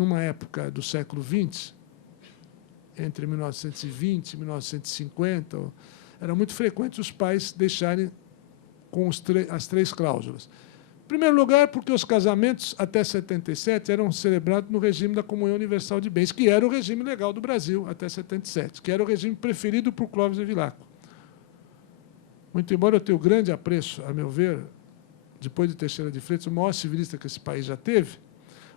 numa época do século XX, entre 1920 e 1950, era muito frequente os pais deixarem com as 3 cláusulas. Em primeiro lugar, porque os casamentos até 77 eram celebrados no regime da comunhão universal de bens, que era o regime legal do Brasil até 77, que era o regime preferido por Clóvis Bevilacqua. Muito embora eu tenha grande apreço, a meu ver, depois de Teixeira de Freitas, o maior civilista que esse país já teve,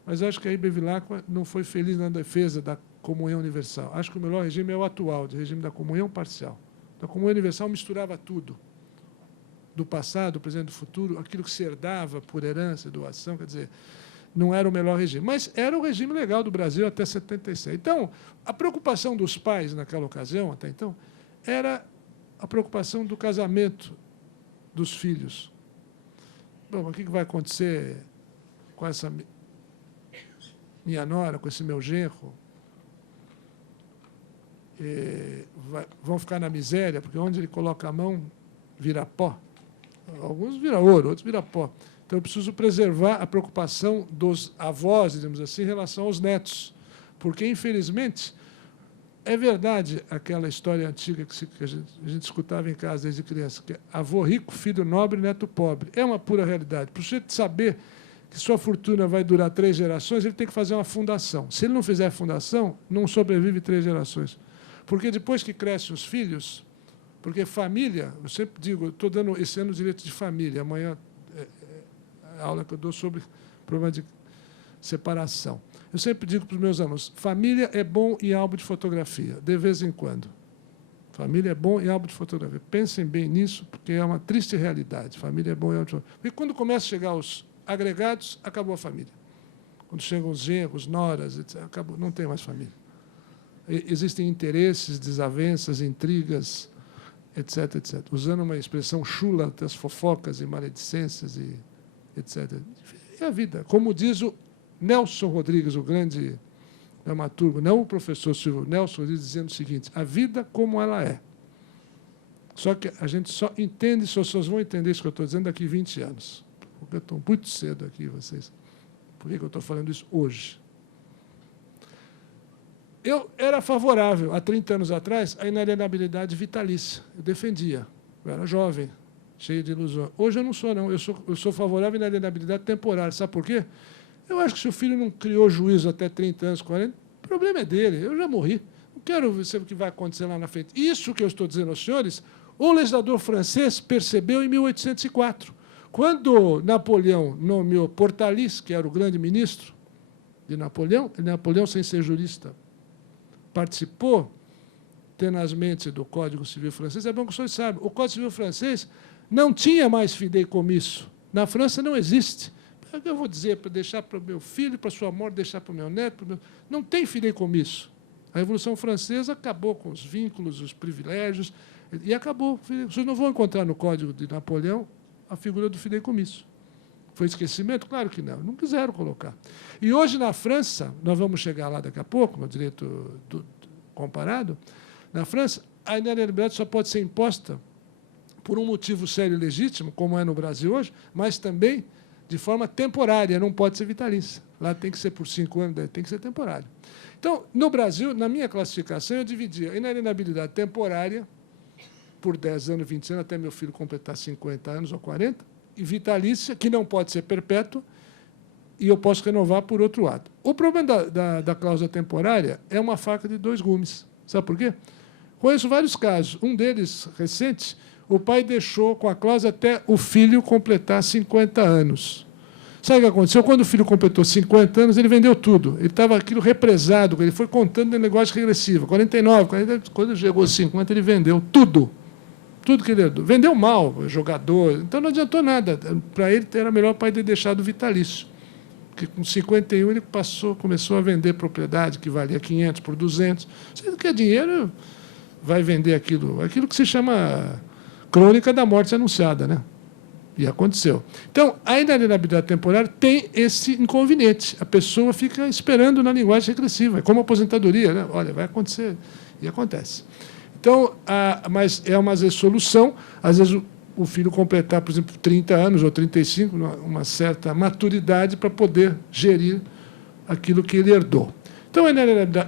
mas acho que aí Bevilacqua não foi feliz na defesa da comunhão universal. Acho que o melhor regime é o atual, o regime da comunhão parcial. A comunhão universal misturava tudo, do passado, do presente, do futuro, aquilo que se herdava por herança, doação, quer dizer, não era o melhor regime, mas era o regime legal do Brasil até 76. Então, a preocupação dos pais naquela ocasião, até então, era a preocupação do casamento dos filhos. Bom, o que vai acontecer com essa minha nora, com esse meu genro? Vão ficar na miséria, porque onde ele coloca a mão, vira pó. Alguns viram ouro, outros viram pó. Então, eu preciso preservar a preocupação dos avós, digamos assim, em relação aos netos. Porque, infelizmente, é verdade aquela história antiga que a gente escutava em casa desde criança, que é avô rico, filho nobre, neto pobre. É uma pura realidade. Para o sujeito saber que sua fortuna vai durar 3 gerações, ele tem que fazer uma fundação. Se ele não fizer a fundação, não sobrevive 3 gerações. Porque depois que crescem os filhos, porque família, eu sempre digo, eu estou dando esse ano direito de família, amanhã é a aula que eu dou sobre problema de separação. Eu sempre digo para os meus alunos, família é bom em álbum de fotografia, de vez em quando. Família é bom em álbum de fotografia. Pensem bem nisso, porque é uma triste realidade. Família é bom em álbum de fotografia. Porque quando começam a chegar os agregados, acabou a família. Quando chegam os genros, noras, etc., acabou, não tem mais família. Existem interesses, desavenças, intrigas, etc., etc. Usando uma expressão chula das fofocas e maledicências, e etc. É a vida. Como diz o Nelson Rodrigues, o grande dramaturgo, não o professor Silvio, Nelson Rodrigues, dizendo o seguinte, a vida como ela é. Só que a gente só entende, só vão entender isso que eu estou dizendo daqui a 20 anos. Porque eu estou muito cedo aqui, vocês. Por que eu estou falando isso hoje? Eu era favorável, há 30 anos atrás, à inalienabilidade vitalícia. Eu defendia. Eu era jovem, cheio de ilusões. Hoje eu não sou, não. Eu sou favorável à inalienabilidade temporária. Sabe por quê? Eu acho que se o filho não criou juízo até 30 anos, 40, o problema é dele. Eu já morri. Não quero saber o que vai acontecer lá na frente. Isso que eu estou dizendo aos senhores, o legislador francês percebeu em 1804. Quando Napoleão nomeou Portalis, que era o grande ministro de Napoleão, Napoleão, sem ser jurista, participou tenazmente do Código Civil francês. É bom que os senhores saibam, o Código Civil francês não tinha mais fideicomisso. Na França não existe. Eu vou dizer para deixar para o meu filho, para a sua morte, deixar para o meu neto. Não tem fideicomisso. A Revolução Francesa acabou com os vínculos, os privilégios, e acabou. Vocês não vão encontrar no Código de Napoleão a figura do fideicomisso. Foi esquecimento? Claro que não. Não quiseram colocar. E hoje, na França, nós vamos chegar lá daqui a pouco, no direito comparado, na França, a inalienabilidade só pode ser imposta por um motivo sério e legítimo, como é no Brasil hoje, mas também de forma temporária, não pode ser vitalícia. Lá tem que ser por 5 anos, tem que ser temporário. Então, no Brasil, na minha classificação, eu dividia a inalienabilidade temporária por 10 anos, 20 anos, até meu filho completar 50 anos ou 40, e vitalícia, que não pode ser perpétua, e eu posso renovar por outro ato. O problema da cláusula temporária é uma faca de 2 gumes. Sabe por quê? Conheço vários casos. Um deles, recente, o pai deixou com a cláusula até o filho completar 50 anos. Sabe o que aconteceu? Quando o filho completou 50 anos, ele vendeu tudo. Ele estava aquilo represado, ele foi contando em negócio regressivo. 49, 40, quando chegou a 50, ele vendeu tudo. Tudo que ele herdou. Vendeu mal, jogador. Então, não adiantou nada. Para ele, era melhor o pai ter deixado vitalício. Porque, com 51, ele começou a vender propriedade que valia 500 por 200. Se ele quer dinheiro, vai vender aquilo que se chama crônica da morte anunciada, né? E aconteceu. Então, a inalienabilidade temporária tem esse inconveniente. A pessoa fica esperando na linguagem regressiva. É como a aposentadoria, né? Olha, vai acontecer. E acontece. Então, mas é uma solução. Às vezes, o filho completar, por exemplo, 30 anos ou 35, uma certa maturidade para poder gerir aquilo que ele herdou. Então, a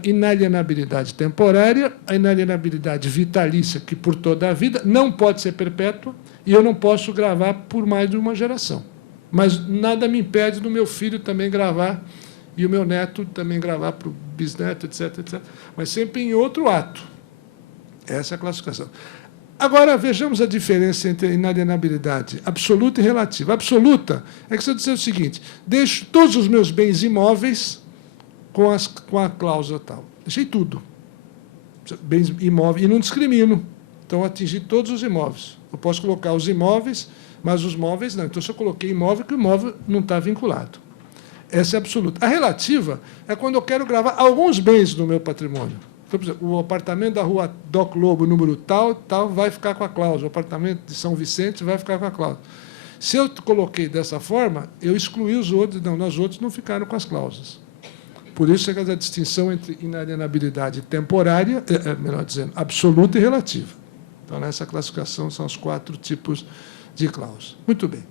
inalienabilidade temporária, a inalienabilidade vitalícia, que por toda a vida não pode ser perpétua, e eu não posso gravar por mais de uma geração. Mas nada me impede do meu filho também gravar, e o meu neto também gravar para o bisneto, etc., etc., mas sempre em outro ato. Essa é a classificação. Agora, vejamos a diferença entre inalienabilidade absoluta e relativa. Absoluta é que se eu disser o seguinte: deixo todos os meus bens imóveis com a cláusula tal. Deixei tudo. Bens imóveis, e não discrimino. Então, atingi todos os imóveis. Eu posso colocar os imóveis, mas os móveis não. Então, se eu coloquei imóvel, que o imóvel não está vinculado. Essa é absoluta. A relativa é quando eu quero gravar alguns bens do meu patrimônio. Então, por exemplo, o apartamento da rua Doc Lobo, número tal, tal, vai ficar com a cláusula. O apartamento de São Vicente vai ficar com a cláusula. Se eu coloquei dessa forma, eu excluí os outros. Não, nós outros não ficaram com as cláusulas. Por isso é a distinção entre inalienabilidade temporária, melhor dizendo, absoluta e relativa. Então, nessa classificação, são os 4 tipos de cláusula. Muito bem.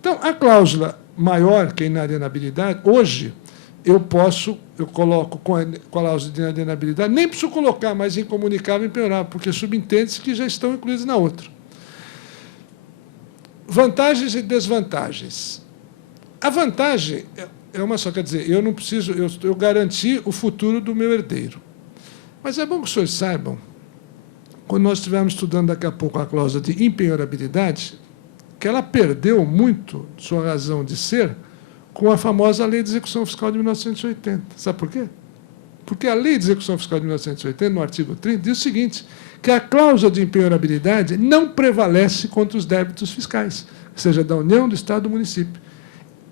Então, a cláusula maior que a inalienabilidade, hoje, eu coloco com a cláusula de inalienabilidade, nem preciso colocar mais incomunicável e impenhorável, porque subentende-se que já estão incluídos na outra. Vantagens e desvantagens. A vantagem é uma só, quer dizer, eu não preciso, eu garanti o futuro do meu herdeiro. Mas é bom que os senhores saibam, quando nós estivermos estudando daqui a pouco a cláusula de impenhorabilidade, que ela perdeu muito sua razão de ser com a famosa Lei de Execução Fiscal de 1980. Sabe por quê? Porque a Lei de Execução Fiscal de 1980, no artigo 30, diz o seguinte, que a cláusula de impenhorabilidade não prevalece contra os débitos fiscais, seja da União, do Estado, do município,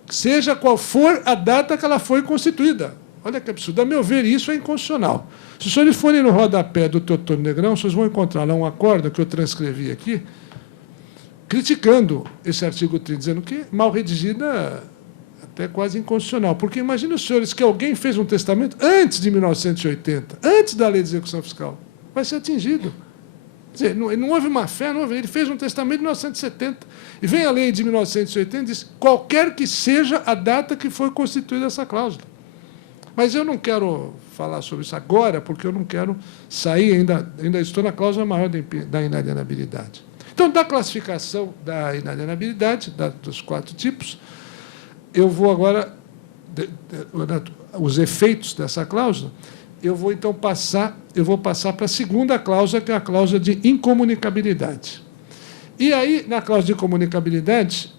seja qual for a data que ela foi constituída. Olha que absurdo. A meu ver, isso é inconstitucional. Se os senhores forem no rodapé do Teotônio Negrão, vocês vão encontrar lá um acórdão que eu transcrevi aqui, criticando esse artigo 30, dizendo que mal redigida, até quase inconstitucional. Porque imagine os senhores que alguém fez um testamento antes de 1980, antes da Lei de Execução Fiscal. Vai ser atingido. Quer dizer, não houve má fé, não houve. Ele fez um testamento em 1970. E vem a lei de 1980 e diz qualquer que seja a data que foi constituída essa cláusula. Mas eu não quero falar sobre isso agora, porque eu não quero sair, ainda estou na cláusula maior da inalienabilidade. Então, da classificação da inalienabilidade, dos 4 tipos, eu vou agora, os efeitos dessa cláusula, eu vou então passar para a segunda cláusula, que é a cláusula de incomunicabilidade. E aí, na cláusula de incomunicabilidade,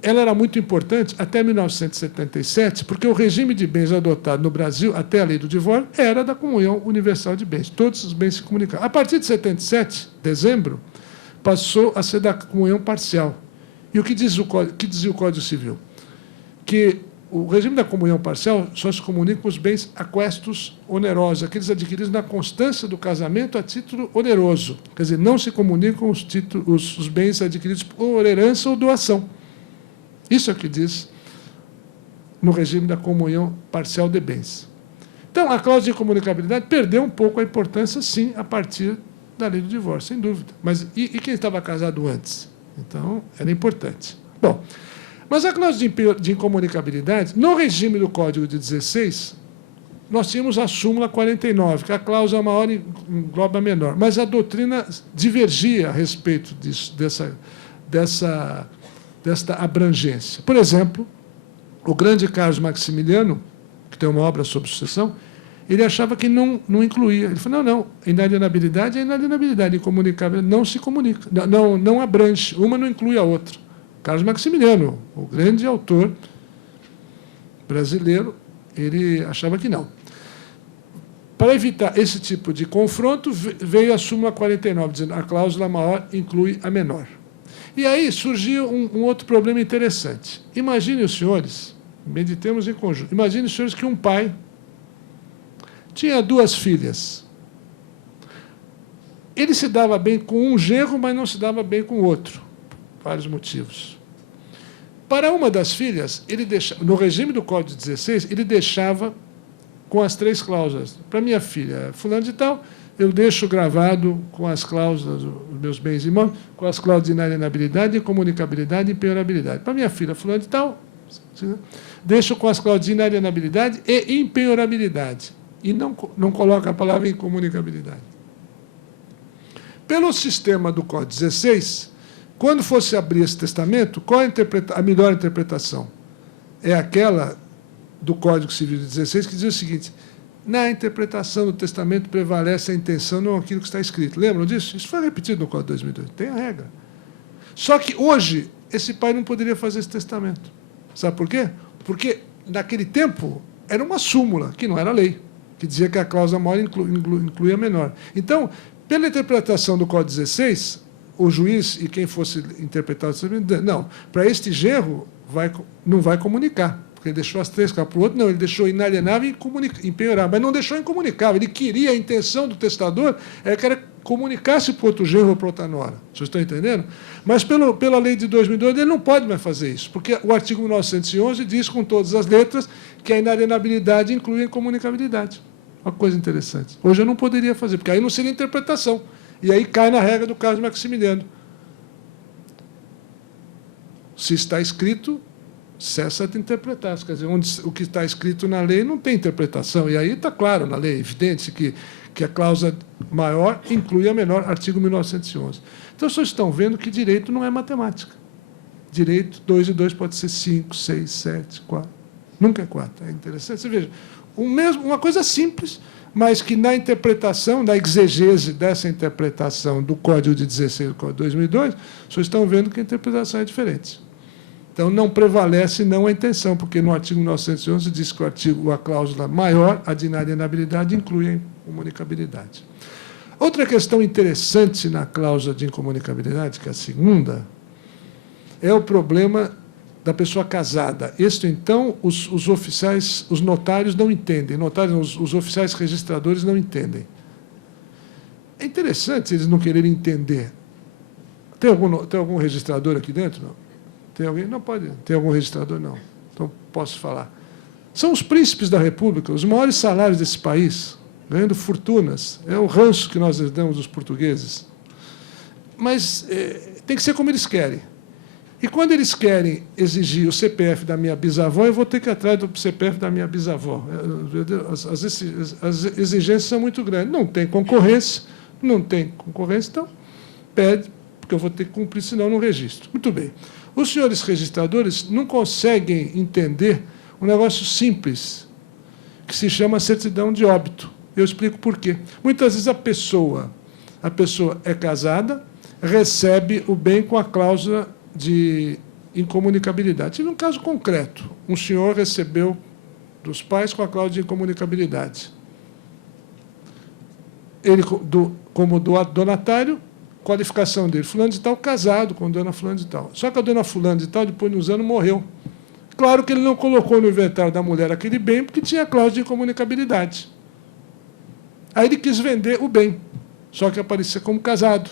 ela era muito importante até 1977, porque o regime de bens adotado no Brasil, até a lei do divórcio, era da comunhão universal de bens. Todos os bens se comunicavam. A partir de 77, dezembro, passou a ser da comunhão parcial. E o que dizia o Código Civil? Que o regime da comunhão parcial só se comunica com os bens aquestos onerosos, aqueles adquiridos na constância do casamento a título oneroso. Quer dizer, não se comunicam os bens adquiridos por herança ou doação. Isso é o que diz no regime da comunhão parcial de bens. Então, a cláusula de incomunicabilidade perdeu um pouco a importância, sim, a partir da lei do divórcio, sem dúvida. Mas e quem estava casado antes? Então, era importante. Bom, mas a cláusula de incomunicabilidade, no regime do Código de 16, nós tínhamos a súmula 49, que a cláusula maior engloba a menor. Mas a doutrina divergia a respeito desta abrangência. Por exemplo, o grande Carlos Maximiliano, que tem uma obra sobre sucessão, ele achava que não incluía. Ele falou, não, inalienabilidade é inalienabilidade, incomunicabilidade não se comunica, não abrange, uma não inclui a outra. Carlos Maximiliano, o grande autor brasileiro, ele achava que não. Para evitar esse tipo de confronto, veio a súmula 49, dizendo que a cláusula maior inclui a menor. E aí surgiu um outro problema interessante. Imaginem os senhores, meditemos em conjunto, imaginem os senhores que um pai tinha 2 filhas. Ele se dava bem com um genro, mas não se dava bem com o outro, por vários motivos. Para uma das filhas, ele deixava, no regime do Código 16, ele deixava com as 3 cláusulas. Para minha filha, fulano de tal, eu deixo gravado com as cláusulas dos meus bens imóveis, com as cláusulas de inalienabilidade, incomunicabilidade e impenhorabilidade. Para minha filha, fulano de tal, Deixa com as cláusulas de inalienabilidade e impenhorabilidade. E não coloca a palavra incomunicabilidade. Pelo sistema do Código 16, quando fosse abrir esse testamento, qual é a melhor interpretação? É aquela do Código Civil de 16 que diz o seguinte: na interpretação do testamento prevalece a intenção, não aquilo que está escrito. Lembram disso? Isso foi repetido no Código de 2002. Tem a regra. Só que hoje, esse pai não poderia fazer esse testamento. Sabe por quê? Porque, naquele tempo, era uma súmula, que não era lei, que dizia que a cláusula maior incluía a menor. Então, pela interpretação do Código 16, o juiz e quem fosse interpretar o testamento, não, para este genro não vai comunicar, porque ele deixou as três para o outro, não, ele deixou inalienável e impenhorável, mas não deixou incomunicável. Ele queria, a intenção do testador que era comunicasse para o outro genro ou para outra nora. Vocês estão entendendo? Mas, pela lei de 2002, ele não pode mais fazer isso, porque o artigo 1911 diz, com todas as letras, que a inalienabilidade inclui a incomunicabilidade. Uma coisa interessante. Hoje eu não poderia fazer, porque aí não seria interpretação. E aí cai na regra do caso Maximiliano. Se está escrito, cessa de interpretar. Quer dizer, o que está escrito na lei não tem interpretação. E aí está claro na lei, evidente, que a cláusula maior inclui a menor, artigo 1911. Então, vocês estão vendo que direito não é matemática. Direito, 2 e 2 pode ser 5, 6, 7, 4. Nunca é 4. É interessante. Você veja, uma coisa simples, mas que na interpretação, na exegese dessa interpretação do Código de 16 do Código de 2002, vocês estão vendo que a interpretação é diferente. Então, não prevalece não a intenção, porque no artigo 1911 diz que a cláusula maior, a de inalienabilidade, inclui a incomunicabilidade. Outra questão interessante na cláusula de incomunicabilidade, que é a segunda, é o problema da pessoa casada. Isto, então, os oficiais, os notários não entendem. Os oficiais registradores não entendem. É interessante eles não quererem entender. Tem algum registrador aqui dentro? Não. Tem alguém? Não pode. Tem algum registrador? Não. Então, posso falar. São os príncipes da República, os maiores salários desse país, ganhando fortunas. É o ranço que nós damos dos portugueses. Mas tem que ser como eles querem. E quando eles querem exigir o CPF da minha bisavó, eu vou ter que ir atrás do CPF da minha bisavó. As exigências são muito grandes. Não tem concorrência, então pede, porque eu vou ter que cumprir, senão eu não registro. Muito bem. Os senhores registradores não conseguem entender um negócio simples, que se chama certidão de óbito. Eu explico por quê. Muitas vezes a pessoa é casada, recebe o bem com a cláusula de incomunicabilidade. Tive um caso concreto. Um senhor recebeu dos pais com a cláusula de incomunicabilidade. Ele, como donatário, qualificação dele, fulano de tal, casado com dona fulano de tal. Só que a dona fulano de tal, depois de uns anos, morreu. Claro que ele não colocou no inventário da mulher aquele bem, porque tinha a cláusula de incomunicabilidade. Aí ele quis vender o bem, só que aparecia como casado.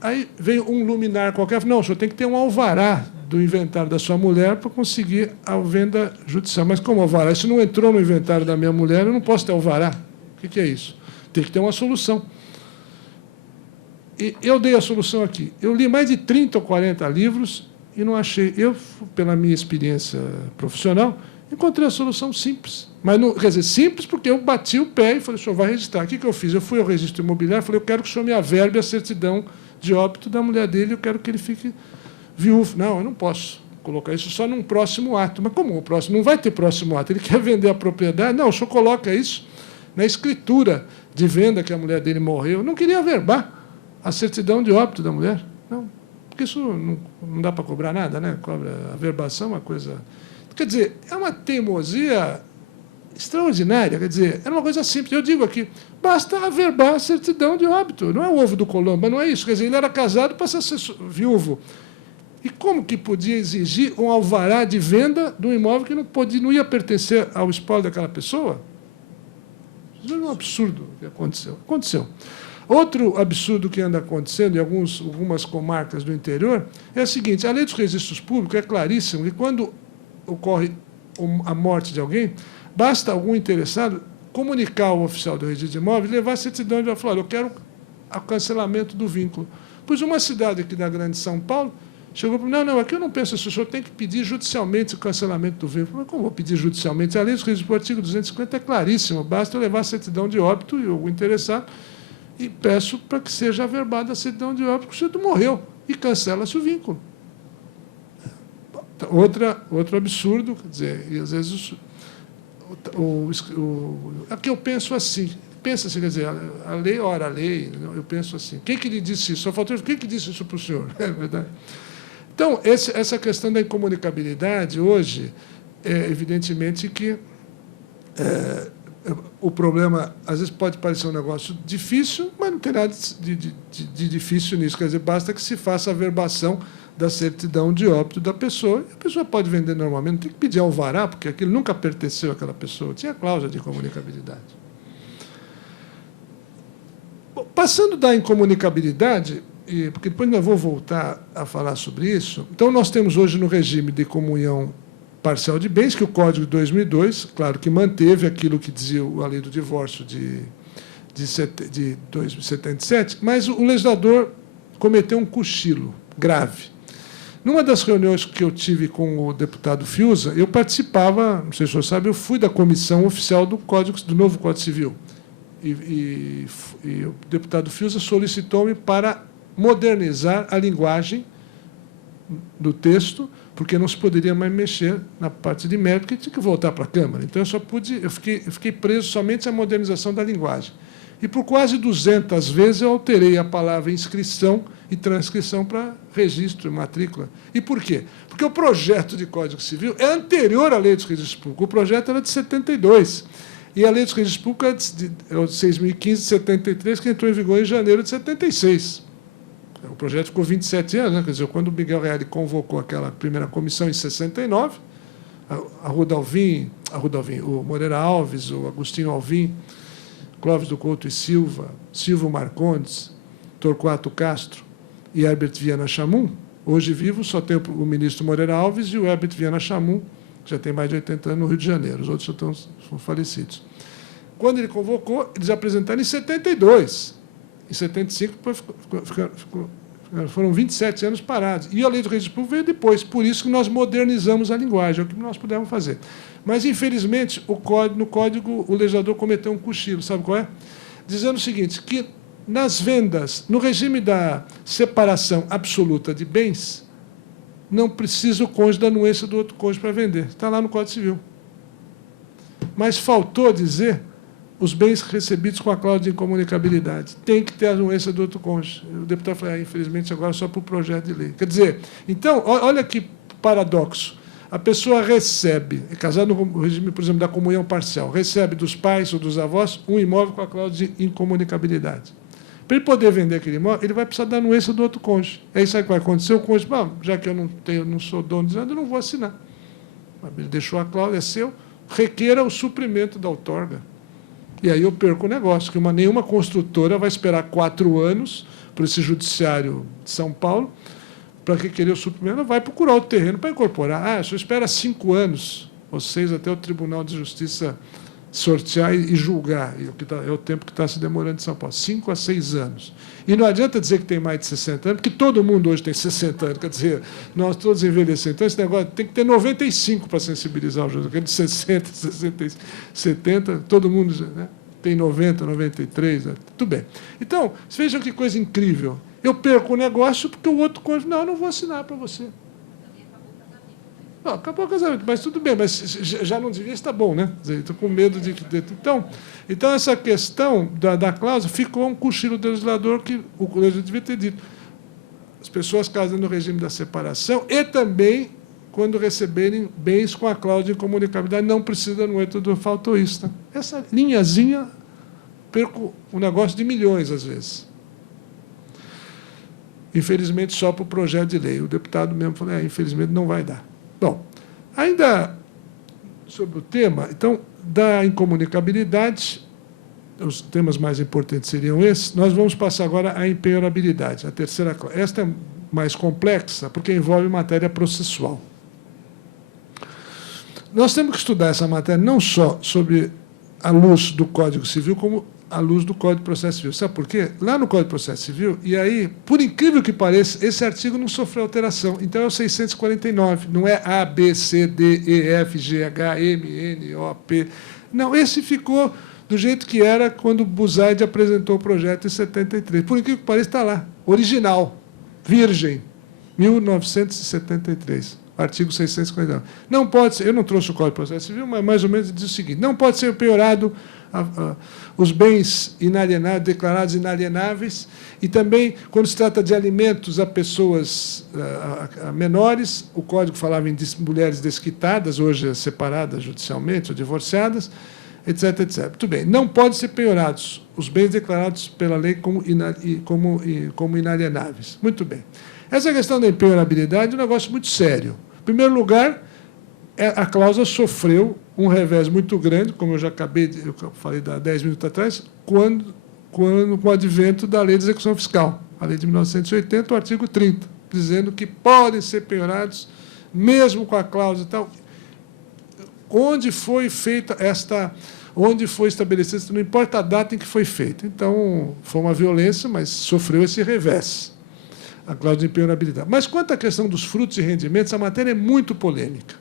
Aí veio um luminar qualquer, não, o senhor tem que ter um alvará do inventário da sua mulher para conseguir a venda judicial. Mas como alvará? Isso não entrou no inventário da minha mulher, eu não posso ter alvará. O que é isso? Tem que ter uma solução. E eu dei a solução aqui. Eu li mais de 30 ou 40 livros e não achei. Eu, pela minha experiência profissional, encontrei a solução simples. Mas, não, quer dizer, simples porque eu bati o pé e falei, o senhor vai registrar. O que eu fiz? Eu fui ao registro imobiliário e falei, eu quero que o senhor me averbe a certidão de óbito da mulher dele, eu quero que ele fique viúvo. Não, eu não posso colocar isso só num próximo ato. Mas como o próximo? Não vai ter próximo ato. Ele quer vender a propriedade? Não, o senhor coloca isso na escritura de venda que a mulher dele morreu. Eu não queria averbar a certidão de óbito da mulher. Não, porque isso não dá para cobrar nada, né? Cobra a averbação, é uma coisa... Quer dizer, é uma teimosia extraordinária, quer dizer, era uma coisa simples. Eu digo aqui, basta averbar a certidão de óbito, não é o ovo do Colombo, não é isso. Quer dizer, ele era casado, passa a ser viúvo. E como que podia exigir um alvará de venda de um imóvel que não ia pertencer ao espólio daquela pessoa? Isso é um absurdo que aconteceu. Aconteceu. Outro absurdo que anda acontecendo em algumas comarcas do interior é o seguinte, a lei dos registros públicos é claríssima que quando ocorre a morte de alguém, basta algum interessado comunicar ao oficial do registro de imóveis, levar a certidão e vai falar, eu quero o cancelamento do vínculo. Pois uma cidade aqui da Grande São Paulo chegou para mim, não, aqui eu não penso isso, o senhor tem que pedir judicialmente o cancelamento do vínculo. Mas como vou pedir judicialmente? A lei dos registros, o artigo 250 é claríssimo, basta eu levar a certidão de óbito e o interessado e peço para que seja averbada a certidão de óbito, porque o sujeito morreu, e cancela-se o vínculo. Outro absurdo, quer dizer, e às vezes aqui eu penso assim, pensa-se, quer dizer, a lei, ora, a lei, eu penso assim, quem que lhe disse isso? Só faltou, quem que disse isso para o senhor? É verdade. Então, essa questão da incomunicabilidade, hoje, evidentemente que o problema, às vezes, pode parecer um negócio difícil, mas não tem nada de difícil nisso. Quer dizer, basta que se faça a averbação da certidão de óbito da pessoa. A pessoa pode vender normalmente, não tem que pedir alvará, porque aquilo nunca pertenceu àquela pessoa. Tinha cláusula de incomunicabilidade. Bom, passando da incomunicabilidade, porque depois ainda vou voltar a falar sobre isso, então nós temos hoje no regime de comunhão parcial de bens, que o Código de 2002, claro que manteve aquilo que dizia a lei do divórcio de 77, mas o legislador cometeu um cochilo grave. Numa das reuniões que eu tive com o deputado Fiuza, eu participava, não sei se o senhor sabe, eu fui da comissão oficial do novo Código Civil. E o deputado Fiuza solicitou-me para modernizar a linguagem do texto, porque não se poderia mais mexer na parte de mérito, porque tinha que voltar para a Câmara. Então, eu fiquei preso somente à modernização da linguagem. E, por quase 200 vezes, eu alterei a palavra inscrição e transcrição para registro e matrícula. E por quê? Porque o projeto de Código Civil é anterior à Lei dos Registros Públicos. O projeto era de 72. E a Lei dos Registros Públicos é de 6.015 de 73, que entrou em vigor em janeiro de 76. O projeto ficou 27 anos, né? Quer dizer, quando o Miguel Reale convocou aquela primeira comissão em 69, a Ruda Alvim, o Moreira Alves, o Agostinho Alvim, Clóvis do Couto e Silva, Silvio Marcondes, Torquato Castro e Herbert Viana Chamum, hoje vivo, só tem o ministro Moreira Alves e o Herbert Viana Chamum, que já tem mais de 80 anos no Rio de Janeiro, os outros já são falecidos. Quando ele convocou, eles apresentaram em 72. Em 75, foram 27 anos parados. E a Lei do Registro Público veio depois. Por isso que nós modernizamos a linguagem, é o que nós pudemos fazer. Mas, infelizmente, no Código, o legislador cometeu um cochilo. Sabe qual é? Dizendo o seguinte, que nas vendas, no regime da separação absoluta de bens, não precisa o cônjuge da anuência do outro cônjuge para vender. Está lá no Código Civil. Mas faltou dizer os bens recebidos com a cláusula de incomunicabilidade. Tem que ter a anuência do outro cônjuge. O deputado falou, infelizmente, agora só para o projeto de lei. Quer dizer, então, olha que paradoxo. A pessoa recebe, é casado no regime, por exemplo, da comunhão parcial, recebe dos pais ou dos avós um imóvel com a cláusula de incomunicabilidade. Para ele poder vender aquele imóvel, ele vai precisar da anuência do outro cônjuge. Aí sabe o que vai acontecer? O cônjuge, já que eu não sou dono de nada, eu não vou assinar. Ele deixou a cláusula, é seu, requeira o suprimento da outorga. E aí eu perco o negócio, que nenhuma construtora vai esperar 4 anos por esse judiciário de São Paulo para requerer o suprimento, ela vai procurar o terreno para incorporar. Só espera 5 anos, ou 6, até o Tribunal de Justiça sortear e julgar. É o tempo que está se demorando em São Paulo, 5 a 6 anos. E não adianta dizer que tem mais de 60 anos, porque todo mundo hoje tem 60 anos, quer dizer, nós todos envelhecemos. Então, esse negócio tem que ter 95 para sensibilizar o juiz. Aquele de 60, 60, 70, todo mundo, né, tem 90, 93, né, tudo bem. Então, vejam que coisa incrível. Eu perco o negócio porque o outro cônjuge, não, eu não vou assinar para você. Não, acabou o casamento, mas tudo bem, mas já não devia estar bom, né? Estou com medo de... Então, essa questão da cláusula ficou um cochilo do legislador que o legislador devia ter dito. As pessoas casam no regime da separação e também, quando receberem bens com a cláusula de incomunicabilidade, não precisa no método faltoísta. Essa linhazinha, perco um negócio de milhões, às vezes. Infelizmente, só para o projeto de lei. O deputado mesmo falou, infelizmente, não vai dar. Bom, ainda sobre o tema, então, da incomunicabilidade, os temas mais importantes seriam esses, nós vamos passar agora à impenhorabilidade, a terceira classe. Esta é mais complexa, porque envolve matéria processual. Nós temos que estudar essa matéria não só sobre a luz do Código Civil, como à luz do Código de Processo Civil. Sabe por quê? Lá no Código de Processo Civil, e aí, por incrível que pareça, esse artigo não sofreu alteração. Então, é o 649, não é A, B, C, D, E, F, G, H, M, N, O, P. Não, esse ficou do jeito que era quando o Buzaide apresentou o projeto em 73. Por incrível que pareça, está lá, original, virgem, 1973. Artigo 649. Não pode ser, eu não trouxe o Código de Processo Civil, mas mais ou menos diz o seguinte: não pode ser penhorado os bens inalienáveis, declarados inalienáveis, e também, quando se trata de alimentos a pessoas a menores, o Código falava em mulheres desquitadas, hoje separadas judicialmente ou divorciadas, etc, etc. Muito bem. Não podem ser penhorados os bens declarados pela lei como inalienáveis. Muito bem. Essa questão da impenhorabilidade é um negócio muito sério. Em primeiro lugar, a cláusula sofreu um revés muito grande, como eu já eu falei há 10 minutos atrás, com o advento da Lei de Execução Fiscal, a Lei de 1980, o artigo 30, dizendo que podem ser penhorados, mesmo com a cláusula e tal. Onde foi feita onde foi estabelecida, não importa a data em que foi feita. Então, foi uma violência, mas sofreu esse revés, a cláusula de impenhorabilidade. Mas, quanto à questão dos frutos e rendimentos, a matéria é muito polêmica.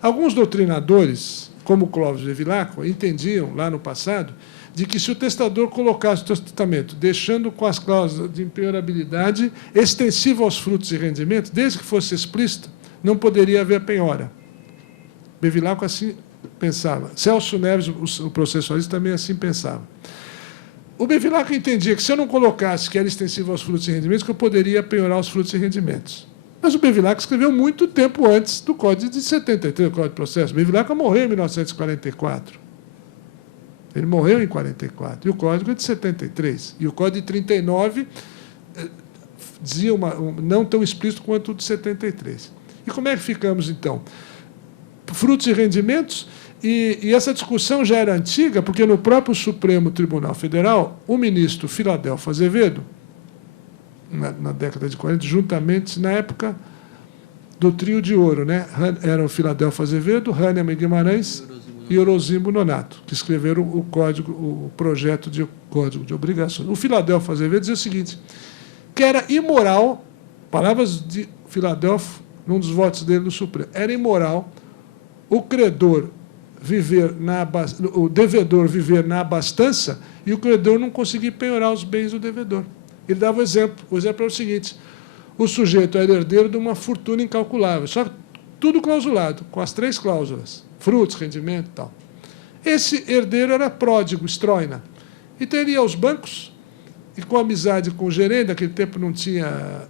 Alguns doutrinadores, como Clóvis Bevilacqua, entendiam, lá no passado, de que se o testador colocasse o testamento, deixando com as cláusulas de impenhorabilidade extensiva aos frutos e rendimentos, desde que fosse explícita, não poderia haver penhora. Bevilacqua assim pensava. Celso Neves, o processualista, também assim pensava. O Bevilacqua entendia que, se eu não colocasse que era extensivo aos frutos e rendimentos, que eu poderia penhorar os frutos e rendimentos. Mas o Bevilacqua escreveu muito tempo antes do Código de 73, do Código de Processo. O Bevilacqua morreu em 1944. Ele morreu em 44. E o Código é de 73. E o Código de 39 dizia não tão explícito quanto o de 73. E como é que ficamos, então? Frutos e rendimentos, e essa discussão já era antiga, porque no próprio Supremo Tribunal Federal, o ministro Filadelfo Azevedo, na década de 40, juntamente, na época do trio de ouro, né? Eram Filadelfo Azevedo, Hahnemann Guimarães e Orozimbo Nonato, que escreveram o projeto de Código de Obrigações. O Filadelfo Azevedo dizia o seguinte, que era imoral, palavras de Filadelfo, num dos votos dele no Supremo, era imoral o credor o devedor viver na abastança e o credor não conseguir penhorar os bens do devedor. Ele dava o exemplo. O exemplo era o seguinte: o sujeito era herdeiro de uma fortuna incalculável, só que tudo clausulado, com as 3 cláusulas, frutos, rendimento e tal. Esse herdeiro era pródigo, estroina. Então, ele ia aos bancos e, com amizade com o gerente, naquele tempo não tinha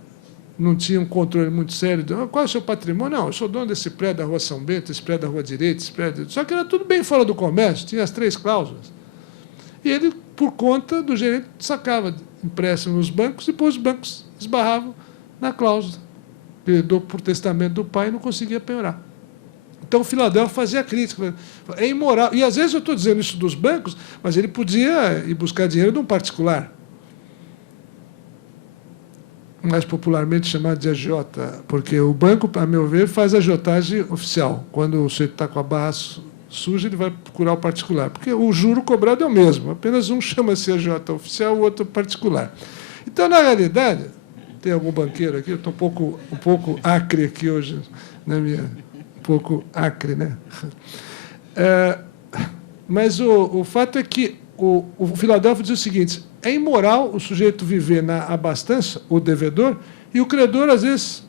um controle muito sério. Qual é o seu patrimônio? Não, eu sou dono desse prédio da Rua São Bento, esse prédio da Rua Direita, esse prédio... Só que era tudo bem fora do comércio, tinha as 3 cláusulas. E ele, por conta do gerente, sacava empréstimo nos bancos, e depois os bancos esbarravam na cláusula. Herdou por testamento do pai e não conseguia penhorar. Então, o Filadelfo fazia crítica. É imoral. E, às vezes, eu estou dizendo isso dos bancos, mas ele podia ir buscar dinheiro de um particular, mais popularmente chamado de agiota, porque o banco, a meu ver, faz agiotagem oficial. Quando o sujeito está com a barra suja, ele vai procurar o particular, porque o juro cobrado é o mesmo, apenas um chama-se agiota oficial, o outro particular. Então, na realidade, tem algum banqueiro aqui? Eu estou um pouco acre aqui hoje, um pouco acre, né? Mas o fato é que o Filadelfo diz o seguinte: é imoral o sujeito viver na abastança, o devedor, e o credor, às vezes,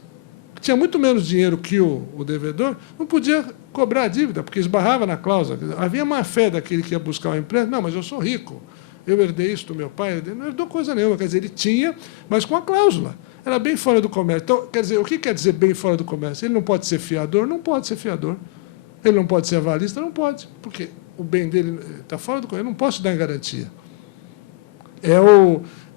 que tinha muito menos dinheiro que o devedor, não podia cobrar a dívida, porque esbarrava na cláusula. Havia má-fé daquele que ia buscar o empréstimo. Não, mas eu sou rico, eu herdei isso do meu pai, não herdou coisa nenhuma. Quer dizer, ele tinha, mas com a cláusula. Era bem fora do comércio. Então, quer dizer, o que quer dizer bem fora do comércio? Ele não pode ser fiador? Não pode ser fiador. Ele não pode ser avalista? Não pode, porque o bem dele está fora do comércio. Eu não posso dar garantia.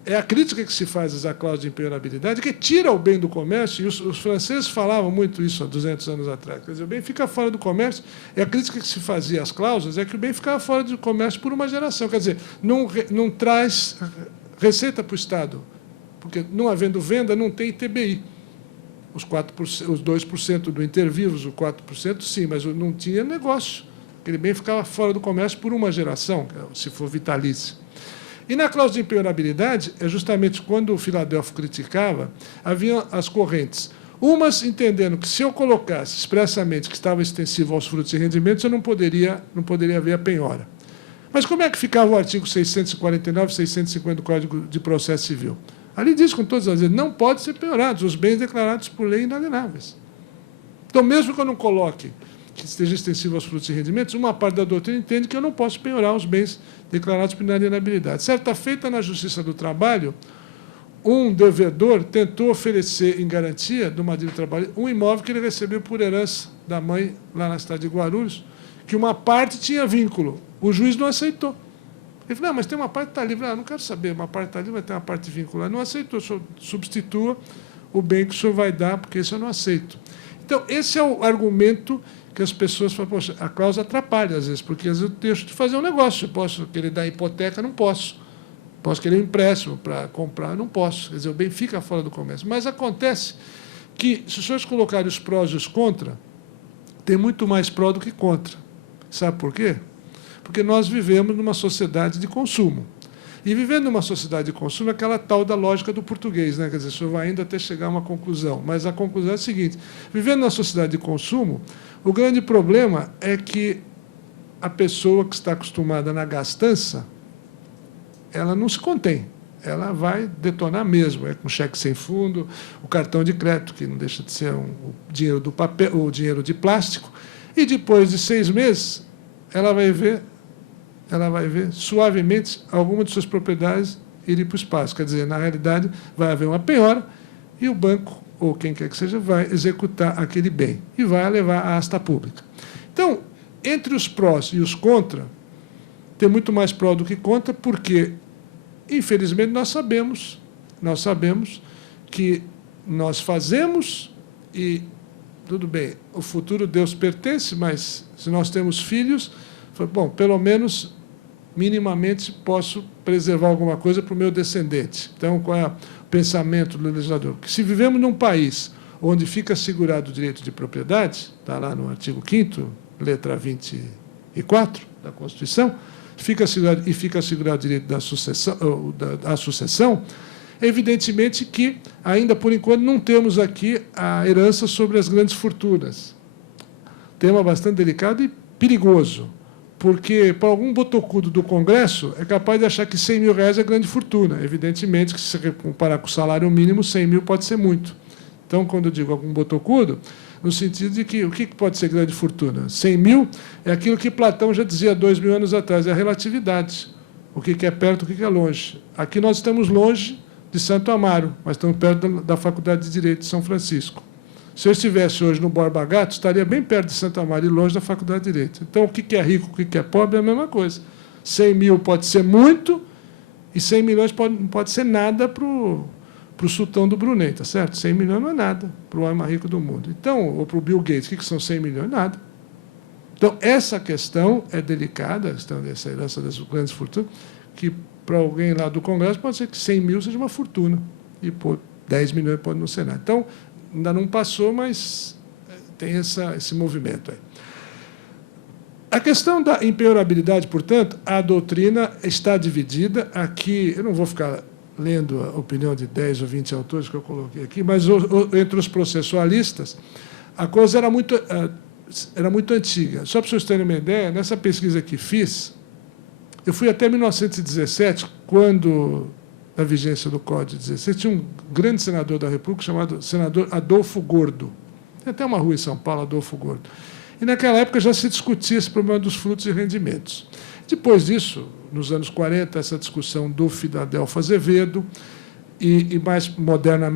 É a crítica que se faz à cláusula de impenhorabilidade, que tira o bem do comércio, e os franceses falavam muito isso há 200 anos atrás. Quer dizer, o bem fica fora do comércio, e a crítica que se fazia às cláusulas é que o bem ficava fora do comércio por uma geração. Quer dizer, não traz receita para o Estado, porque, não havendo venda, não tem ITBI. Os 2% do intervivos, o 4%, sim, mas não tinha negócio. Aquele bem ficava fora do comércio por uma geração, se for vitalício. E na cláusula de impenhorabilidade, é justamente quando o Filadélfio criticava, havia as correntes. Umas entendendo que, se eu colocasse expressamente que estava extensivo aos frutos e rendimentos, eu não poderia haver a penhora. Mas como é que ficava o artigo 649 e 650 do Código de Processo Civil? Ali diz, com todas as vezes, não podem ser penhorados os bens declarados por lei inalienáveis. Então, mesmo que eu não coloque que esteja extensivo aos frutos e rendimentos, uma parte da doutrina entende que eu não posso penhorar os bens declarados por inalienabilidade. Certa feita, na Justiça do Trabalho, um devedor tentou oferecer em garantia do Madrid do Trabalho um imóvel que ele recebeu por herança da mãe, lá na cidade de Guarulhos, que uma parte tinha vínculo. O juiz não aceitou. Ele falou, não, mas tem uma parte que está livre. Não quero saber, uma parte está livre, vai ter uma parte vinculada. Não aceitou, o senhor substitua o bem que o senhor vai dar, porque esse eu não aceito. Então, esse é o argumento que as pessoas falam, poxa, a cláusula atrapalha, às vezes, porque às vezes eu deixo de fazer um negócio. Eu posso querer dar hipoteca, não posso. Posso querer um empréstimo para comprar, não posso. Quer dizer, o bem fica fora do comércio. Mas acontece que, se os senhores colocarem os prós e os contra, tem muito mais pró do que contra. Sabe por quê? Porque nós vivemos numa sociedade de consumo. E vivendo numa sociedade de consumo, é aquela tal da lógica do português, né? Quer dizer, o senhor vai ainda até chegar a uma conclusão. Mas a conclusão é a seguinte: vivendo numa sociedade de consumo, o grande problema é que a pessoa que está acostumada na gastança, ela não se contém. Ela vai detonar mesmo. É com cheque sem fundo, o cartão de crédito, que não deixa de ser o dinheiro do papel, o dinheiro de plástico. E depois de 6 meses, ela vai ver suavemente alguma de suas propriedades irem para o espaço. Quer dizer, na realidade, vai haver uma penhora e o banco, ou quem quer que seja, vai executar aquele bem e vai levar à asta pública. Então, entre os prós e os contra, tem muito mais pró do que contra, porque, infelizmente, nós sabemos que nós fazemos e, tudo bem, o futuro Deus pertence, mas se nós temos filhos, bom, pelo menos, minimamente, posso preservar alguma coisa para o meu descendente. Então, qual é o pensamento do legislador? Que, se vivemos num país onde fica assegurado o direito de propriedade, está lá no artigo 5º, letra 24 da Constituição, fica assegurado o direito da sucessão, evidentemente que, ainda por enquanto, não temos aqui a herança sobre as grandes fortunas. Tema bastante delicado e perigoso, porque, para algum botocudo do Congresso, é capaz de achar que R$100 mil é grande fortuna. Evidentemente que, se você comparar com o salário mínimo, 100 mil pode ser muito. Então, quando eu digo algum botocudo, no sentido de que o que pode ser grande fortuna? 100 mil é aquilo que Platão já dizia 2.000 anos atrás, é a relatividade. O que é perto, o que é longe. Aqui nós estamos longe de Santo Amaro, mas estamos perto da Faculdade de Direito de São Francisco. Se eu estivesse hoje no Borba Gato, estaria bem perto de Santo Amaro e longe da Faculdade de Direito. Então, o que é rico, o que é pobre é a mesma coisa. 100 mil pode ser muito e 100 milhões não pode ser nada para o sultão do Brunei, tá certo? 100 milhões não é nada para o homem mais rico do mundo. Então, ou para o Bill Gates, o que são 100 milhões? Nada. Então, essa questão é delicada, a questão dessa herança das grandes fortunas, que para alguém lá do Congresso pode ser que 100 mil seja uma fortuna e 10 milhões pode não ser nada. Então, ainda não passou, mas tem esse movimento aí. A questão da impenhorabilidade, portanto, a doutrina está dividida. Aqui, eu não vou ficar lendo a opinião de 10 ou 20 autores que eu coloquei aqui, mas entre os processualistas, a coisa era muito antiga. Só para vocês terem uma ideia, nessa pesquisa que fiz, eu fui até 1917, quando, na vigência do Código 16, tinha um grande senador da República chamado senador Adolfo Gordo. Tem até uma rua em São Paulo, Adolfo Gordo. E, naquela época, já se discutia esse problema dos frutos e rendimentos. Depois disso, nos anos 40, essa discussão do Filadélfio Azevedo, e mais modernamente,